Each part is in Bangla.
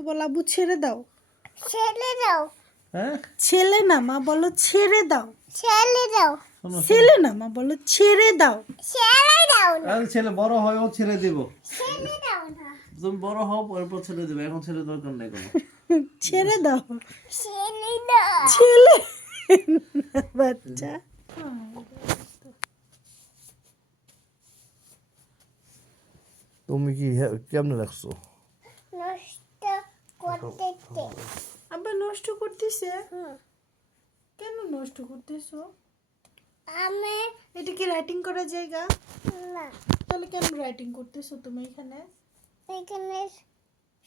আব্বুকে বলো আব্বু ছেড়ে দাও। ছেড়ে দাও। হ্যাঁ ছেলে না মা বলো ছেড়ে দাও। ছেড়ে দাও। ছেলে না মা বলো ছেড়ে দাও। ছেড়ে দাও না। আর ছেলে বড় হয় ও ছেড়ে দিব। ছেড়ে দাও না। তুমি বড় হও এরপর ছেড়ে দেবে, এখন ছেড়ে দরকার নেই কোনো। ছেড়ে দাও। ছেড়ে দাও। ছেলে বাচ্চা। তুমি কি কেমনে রাখছো? নষ্ট করতে। আব্বা নষ্ট করতেছে? হুম। কেন নষ্ট করতেছো? আমি এটা কি রাইটিং করার জায়গা? না, তাহলে কেন রাইটিং করতেছো তুমি এখানে? এখানে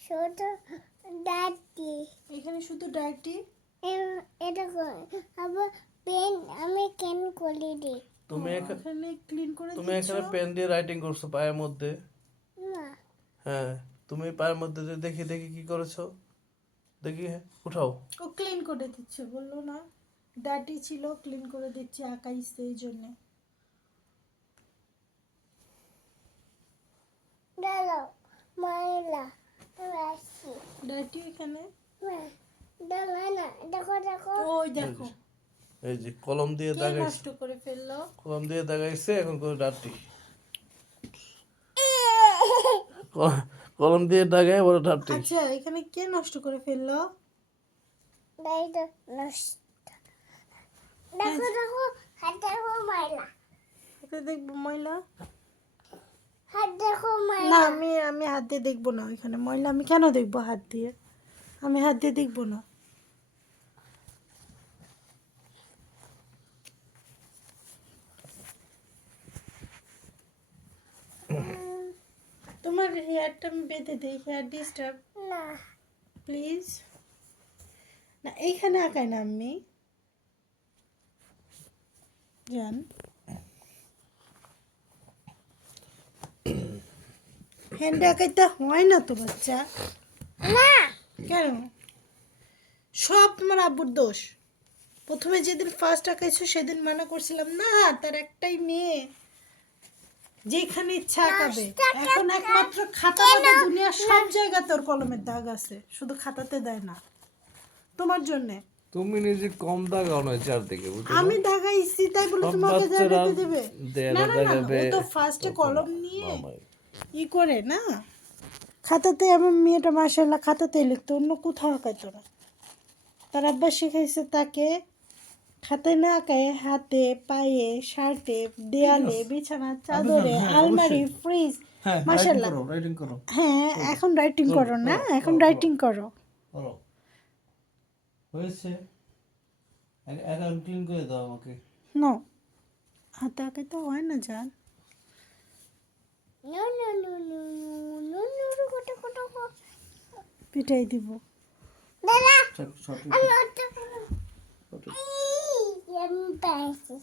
শুধু দাঁড়ি। এখানে শুধু ডায়েরি? এটা আবার পেন আমি কেন করে দিই তুমি এখানে ক্লিন করে তুমি দিচ্ছ? এখানে পেন দিয়ে রাইটিং করছো পায়ের মধ্যে। না। হ্যাঁ তুমি পায়ের মধ্যে যে দেখি দেখি কি করেছো দেখি, উঠাও। ও ক্লিন করে দিচ্ছে বললো না, ডাটি ছিল ক্লিন করে দিচ্ছে আঁকাইছে এই জন্য। দাঁড়াও ময়লা আসছি। ডাটি এখানে দাঁড়া না, দেখো দেখো। ওই দেখো এই যে কলম দিয়ে কে দাগাইছে, নষ্ট করে ফেললো? কলম দিয়ে দাগাইছে এখন করে ডাটি। কলম দিয়ে দাগায় বড় ডাটি। আচ্ছা এখানে কে নষ্ট করে ফেললো? দাই তো নষ্ট। দেখো দেখো হাত দেখো ময়লা। এটা দেখবো ময়লা? হাত দেখো না ময়লা। আমি হাত দিয়ে দেখবো না, ওইখানে ময়লা আমি কেন দেখবো হাত দিয়ে? আমি হাত দিয়ে দেখবো না। তোমার হেয়ারটা আমি বেঁধে দিই, হেয়ার ডিস্টার্ব না, প্লিজ। না এইখানে আঁকাই না আমি জান। হ্যান্ডে আঁকাইতে হয় না তো বাচ্চা। না। কেন? সব তোমার আব্বুর দোষ। প্রথমে যেদিন ফার্স্ট আঁকাইছো সেদিন মানা করছিলাম না, তার একটাই মেয়ে, যেখানে ইচ্ছা আঁকাবে। এখন একমাত্র খাতা বাদে দুনিয়ার সব জায়গায় তোর কলমের দাগ আছে, শুধু খাতাতে দেয় না। তোমার জন্যে তুমি নিজে কম দাগাও না চারদিকে, বুঝছো? আমি দাগাইছি তাই বলে সব তোমাকে বাচ্চারা জানাতে দেবে? দেয় না না, না না, দাগাবে। ও তো ফার্স্টে কলম নিয়ে মামাই। ই করে না, খাতাতে। আমার মেয়েটা মাশাআল্লাহ খাতাতে লিখতো, অন্য কোথাও আঁকাইতো না। তার আব্বা শিখাইছে তাকে খাতায় না আঁকায় হাতে, পায়ে, শার্টে, দেয়ালে, বিছানা, চাদরে, আলমারি, ফ্রিজ। মাশাআল্লাহ। রাইটিং করো হ্যাঁ এখন রাইটিং করো না, এখন রাইটিং করো। করো হয়েছে। এখন ক্লিন করে দাও আমাকে। নো, হাতে আঁকাইতে হয় না জান। No no no no no no no কোটা কোটা কোটা। পিটাই দিব। দাদা সঠিক আমি ওটা আমি পাইছি।